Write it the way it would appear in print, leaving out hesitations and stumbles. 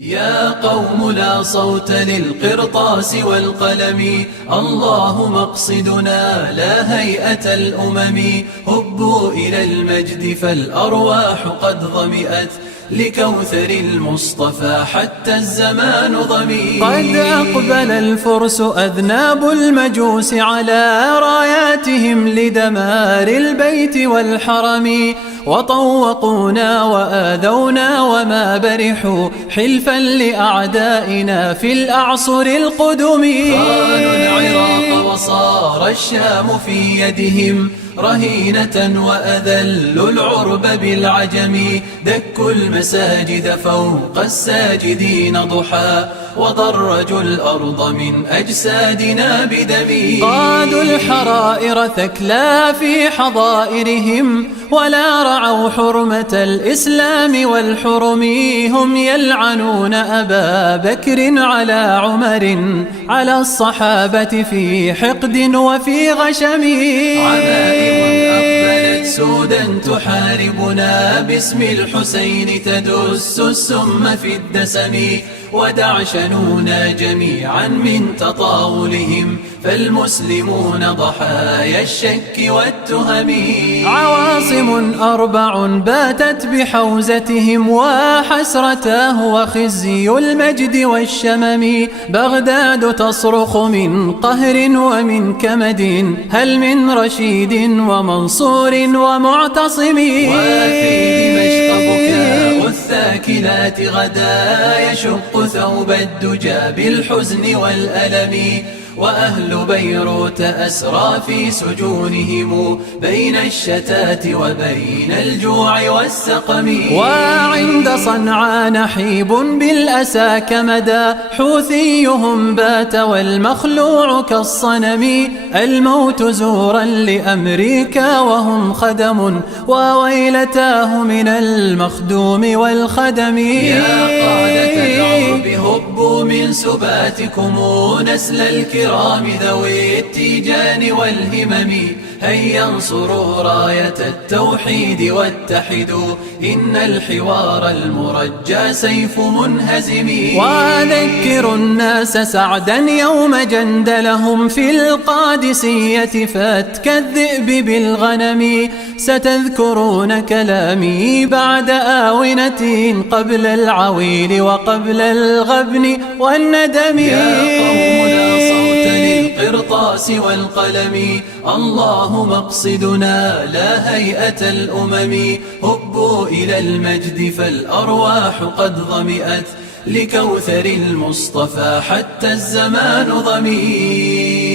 يا قوم لا صوت للقرطاس والقلم، الله مقصدنا لا هيئة الأمم. هبوا إلى المجد فالأرواح قد ظمئت لكوثر المصطفى حتى الزمان ضمي. قد أقبل الفرس أذناب المجوس على راياتهم لدمار البيت والحرم، وطوقونا وآذونا وما برحوا حلفا لأعدائنا في الأعصر القدم. خانوا العراق وصار الشام في يدهم رهينة وأذلوا العرب بالعجم. دكوا المساجد فوق الساجدين ضحى وضرجوا الأرض من أجسادنا بدم. قادوا الحرائر ثكلا في حظائرهم ولا رعوا حرمة الإسلام والحرم. هم يلعنون أبا بكر على عمر على الصحابة في حقد وفي غشم. عمائم أقبلت سودا تحاربنا باسم الحسين تدس السم في الدسم. ودعشنونا جميعا من تطاولهم فالمسلمون ضحايا الشك والتهم. عواصم أربع باتت بحوزتهم وحسرتاه وخزي المجد والشمم. بغداد تصرخ من قهر ومن كمد، هل من رشيد ومنصور ومعتصم. وفي دمشق بكاء الثاكلات غدا يشق ثوب الدجى بالحزن والألم. وأهل بيروت أسرى في سجونهم بين الشتات وبين الجوع والسقم. وعند صنعاء نحيب بالأسى كمدى، حوثيهم بات والمخلوع كالصنم. الموت زورا لأمريكا وهم خدم، وويلتاه من المخدوم والخدم. يا قادة العرب هبوا من سباتكم نسل الكرام ذوي التيجان والهمم. هيا انصروا راية التوحيد واتحدوا، إن الحوار المرجى سيف منهزم. وذكروا الناس سعدا يوم جندلهم في القادسية فتك الذئب بالغنم. ستذكرون كلامي بعد آونة قبل العويل وقبل الغبن والندم. يا قوم لا صوت للقرطاس والقلم، الله مقصدنا لا هيئة الأمم. هبوا إلى المجد فالأرواح قد ظمئت لكوثر المصطفى حتى الزمان ضمي.